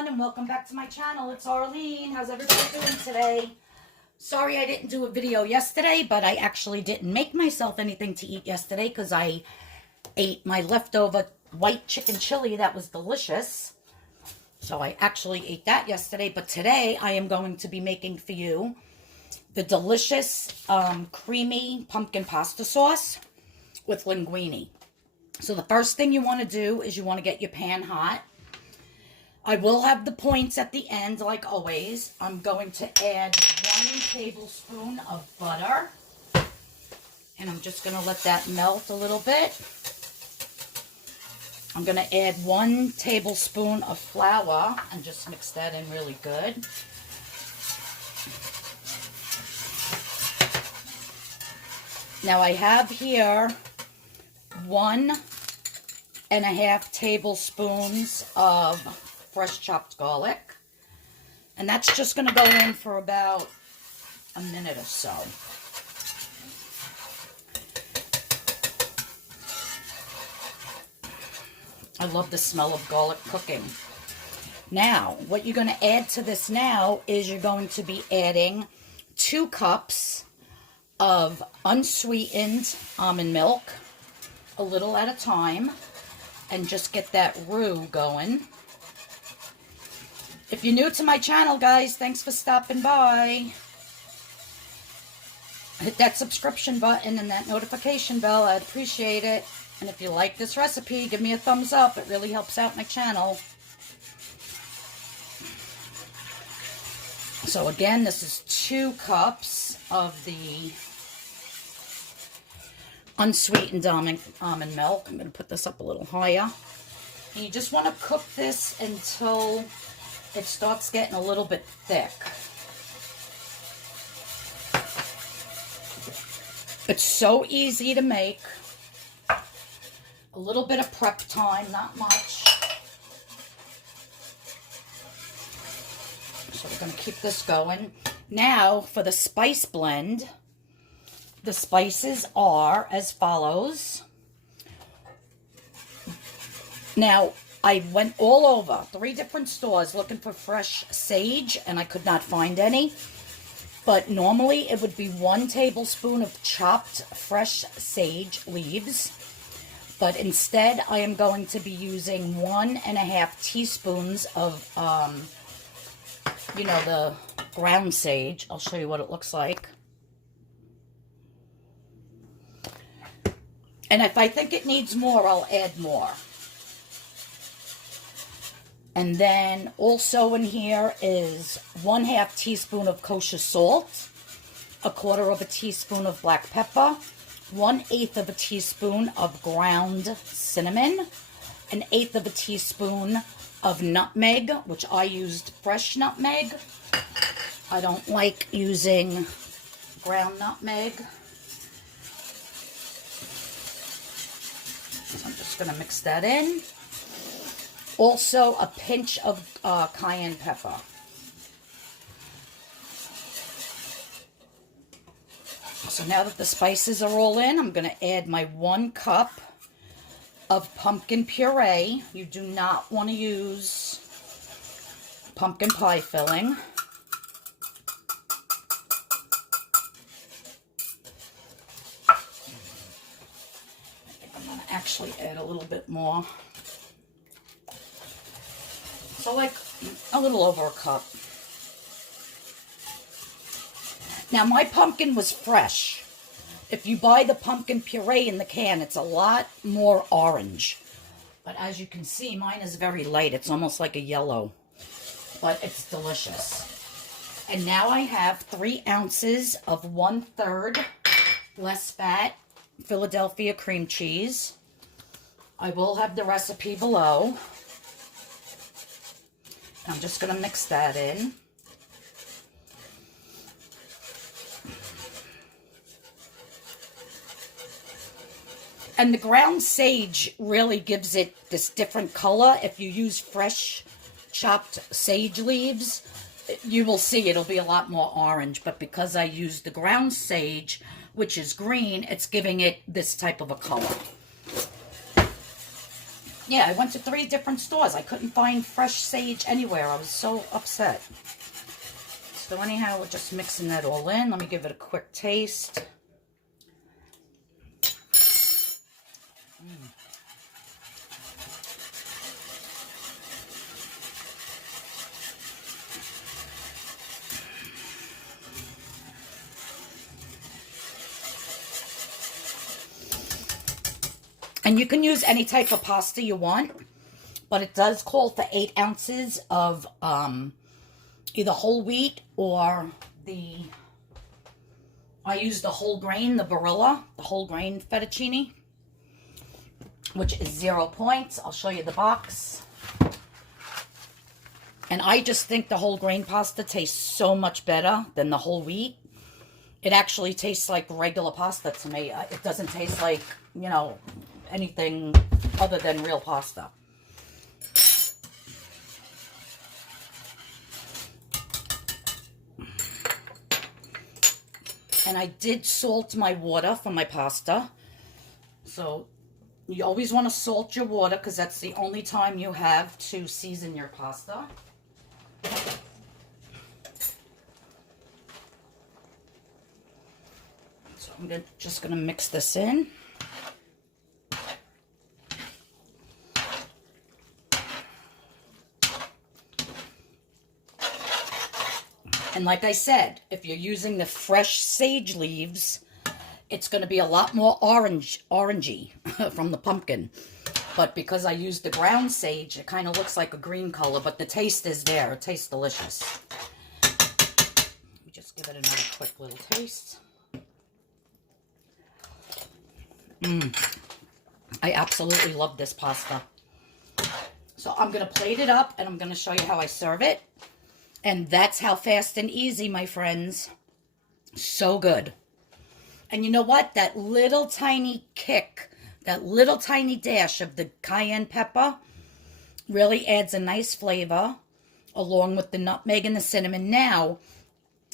everyone, and welcome back to my channel. It's Arlene. How's everybody doing today? Sorry I didn't do a video yesterday, but I actually didn't make myself anything to eat yesterday because I ate my leftover white chicken chili that was delicious. So I actually ate that yesterday, but today I am going to be making for you the delicious creamy pumpkin pasta sauce with linguini. So the first thing you want to do is you want to get your pan hot. I will have the points at the end, like always. I'm going to add 1 tablespoon of butter. And I'm just going to let that melt a little bit. I'm going to add 1 tablespoon of flour and just mix that in really good. Now I have here 1.5 tablespoons of fresh chopped garlic, and that's just going to go in for about a minute or so. I love the smell of garlic cooking. Now, what you're going to add to this now is you're going to be adding 2 cups of unsweetened almond milk, a little at a time, and just get that roux going. If you're new to my channel, guys, thanks for stopping by. Hit that subscription button and that notification bell. I'd appreciate it. And if you like this recipe, give me a thumbs up. It really helps out my channel. So again, this is 2 cups of the unsweetened almond milk. I'm going to put this up a little higher. And you just want to cook this until it starts getting a little bit thick. It's so easy to make. A little bit of prep time, not much. So we're going to keep this going. Now for the spice blend. The spices are as follows. Now, I went all over 3 different stores looking for fresh sage, and I could not find any. But normally it would be 1 tablespoon of chopped fresh sage leaves. But instead, I am going to be using 1.5 teaspoons of, the ground sage. I'll show you what it looks like. And if I think it needs more, I'll add more. And then also in here is 1/2 teaspoon of kosher salt, 1/4 teaspoon of black pepper, 1/8 teaspoon of ground cinnamon, 1/8 teaspoon of nutmeg, which I used fresh nutmeg. I don't like using ground nutmeg. So I'm just going to mix that in. Also, a pinch of cayenne pepper. So now that the spices are all in, I'm going to add my 1 cup of pumpkin puree. You do not want to use pumpkin pie filling. I think I'm going to actually add a little bit more. So like a little over a cup. Now my pumpkin was fresh. If you buy the pumpkin puree in the can, it's a lot more orange. But as you can see, mine is very light. It's almost like a yellow. But it's delicious. And now I have 3 ounces of 1/3 less fat Philadelphia cream cheese. I will have the recipe below. I'm just going to mix that in. And the ground sage really gives it this different color. If you use fresh chopped sage leaves, you will see it'll be a lot more orange. But because I used the ground sage, which is green, it's giving it this type of a color. Yeah, I went to 3 different stores. I couldn't find fresh sage anywhere. I was so upset. So anyhow, we're just mixing that all in. Let me give it a quick taste. And you can use any type of pasta you want, but it does call for 8 ounces of either whole wheat or I use the whole grain, the Barilla, the whole grain fettuccine, which is 0 points. I'll show you the box. And I just think the whole grain pasta tastes so much better than the whole wheat. It actually tastes like regular pasta to me. It doesn't taste like, you know, anything other than real pasta. And I did salt my water for my pasta. So you always want to salt your water because that's the only time you have to season your pasta. So I'm just going to mix this in. And like I said, if you're using the fresh sage leaves, it's going to be a lot more orangey from the pumpkin. But because I used the ground sage, it kind of looks like a green color, but the taste is there. It tastes delicious. Let me just give it another quick little taste. I absolutely love this pasta. So I'm going to plate it up, and I'm going to show you how I serve it. And that's how fast and easy, my friends. So good. And you know what? That little tiny kick, that little tiny dash of the cayenne pepper really adds a nice flavor along with the nutmeg and the cinnamon. Now,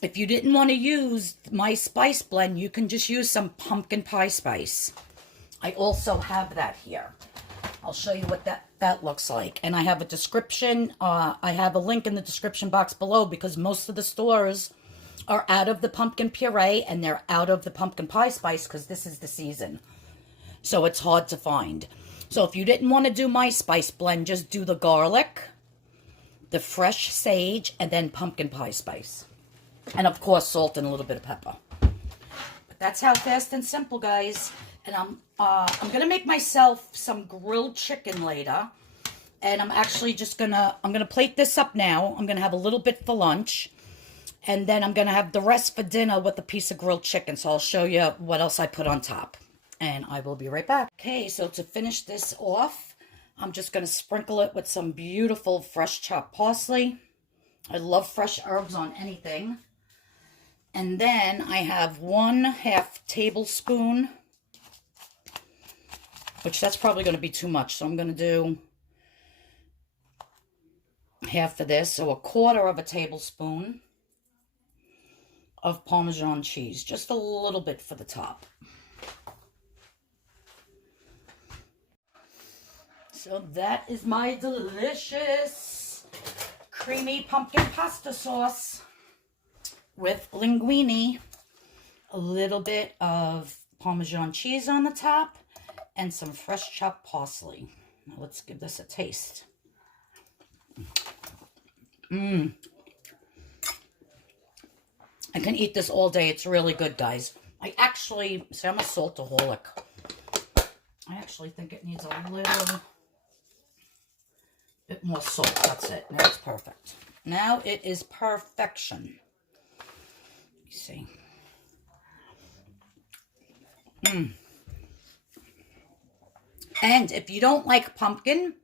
if you didn't want to use my spice blend, you can just use some pumpkin pie spice. I also have that here. I'll show you what that looks like. And I have a description. I have a link in the description box below because most of the stores are out of the pumpkin puree and they're out of the pumpkin pie spice because this is the season. So it's hard to find. So if you didn't want to do my spice blend, just do the garlic, the fresh sage, and then pumpkin pie spice. And of course, salt and a little bit of pepper. But that's how fast and simple, guys. And I'm gonna make myself some grilled chicken later, and I'm actually just gonna plate this up now. I'm gonna have a little bit for lunch, and then I'm gonna have the rest for dinner with a piece of grilled chicken. So I'll show you what else I put on top, and I will be right back. Okay, so to finish this off, I'm just gonna sprinkle it with some beautiful fresh chopped parsley. I love fresh herbs on anything. And then I have 1/2 tablespoon, which that's probably going to be too much. So I'm going to do half of this. So 1/4 tablespoon of Parmesan cheese. Just a little bit for the top. So that is my delicious creamy pumpkin pasta sauce with linguini. A little bit of Parmesan cheese on the top. And some fresh chopped parsley. Now let's give this a taste. I can eat this all day. It's really good, guys. I'm a saltaholic. I actually think it needs a little bit more salt. That's it. Now it's perfect. Now it is perfection. Let me see. And if you don't like pumpkin,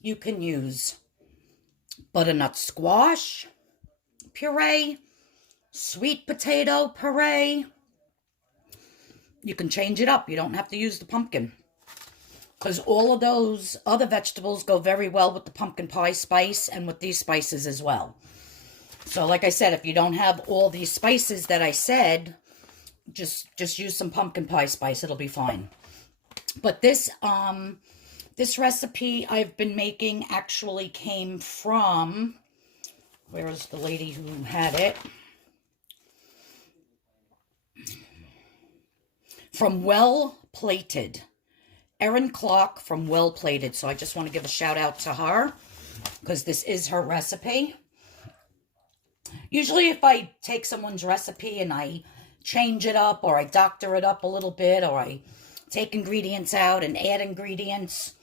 you can use butternut squash puree, sweet potato puree. You can change it up. You don't have to use the pumpkin, because all of those other vegetables go very well with the pumpkin pie spice and with these spices as well. So like I said, if you don't have all these spices that I said, just use some pumpkin pie spice. It'll be fine. But this This recipe I've been making actually came from, where is the lady who had it? From Well Plated. Erin Clark from Well Plated. So I just want to give a shout out to her because this is her recipe. Usually if I take someone's recipe and I change it up or I doctor it up a little bit or I take ingredients out and add ingredients,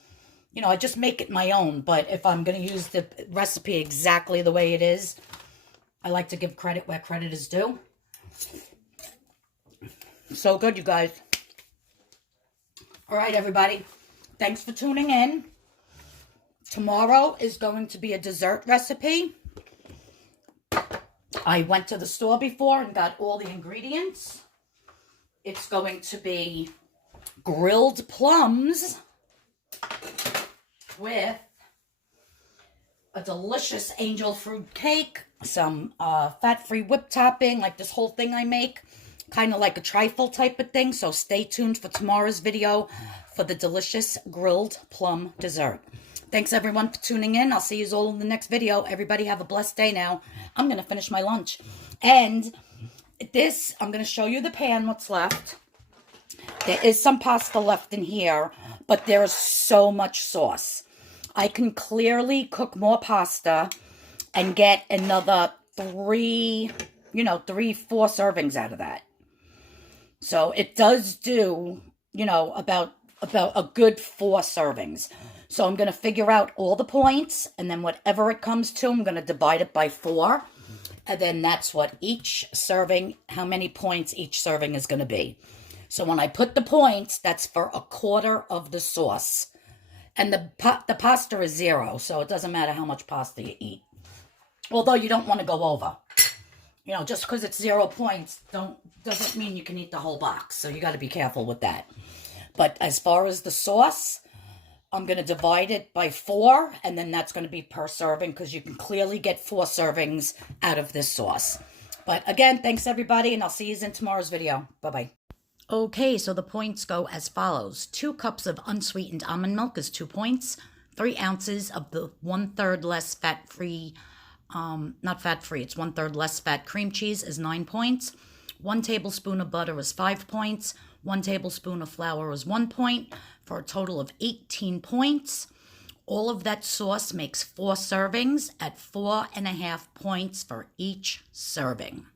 you know, I just make it my own. But if I'm going to use the recipe exactly the way it is, I like to give credit where credit is due. So good, you guys. All right, everybody. Thanks for tuning in. Tomorrow is going to be a dessert recipe. I went to the store before and got all the ingredients. It's going to be grilled plums with a delicious angel fruit cake, some fat-free whipped topping, like this whole thing I make, kind of like a trifle type of thing. So stay tuned for tomorrow's video for the delicious grilled plum dessert. Thanks everyone for tuning in. I'll see you all in the next video. Everybody have a blessed day now. I'm going to finish my lunch. And this, I'm going to show you the pan, what's left. There is some pasta left in here, but there is so much sauce. I can clearly cook more pasta and get another 3, 4 servings out of that. So it does do, about a good 4 servings. So I'm going to figure out all the points, and then whatever it comes to, I'm going to divide it by 4. And then that's what each serving, how many points each serving is going to be. So when I put the points, that's for 1/4 of the sauce. And the pasta is 0, so it doesn't matter how much pasta you eat. Although you don't want to go over. Just because it's 0 points doesn't mean you can eat the whole box. So you got to be careful with that. But as far as the sauce, I'm going to divide it by 4, and then that's going to be per serving because you can clearly get 4 servings out of this sauce. But again, thanks everybody, and I'll see you in tomorrow's video. Bye-bye. Okay, so the points go as follows. 2 cups of unsweetened almond milk is 2 points. 3 ounces of the 1/3 less fat-free, not fat-free, it's 1/3 less fat cream cheese is 9 points. 1 tablespoon of butter is 5 points. 1 tablespoon of flour is 1 point, for a total of 18 points. All of that sauce makes 4 servings at 4.5 points for each serving.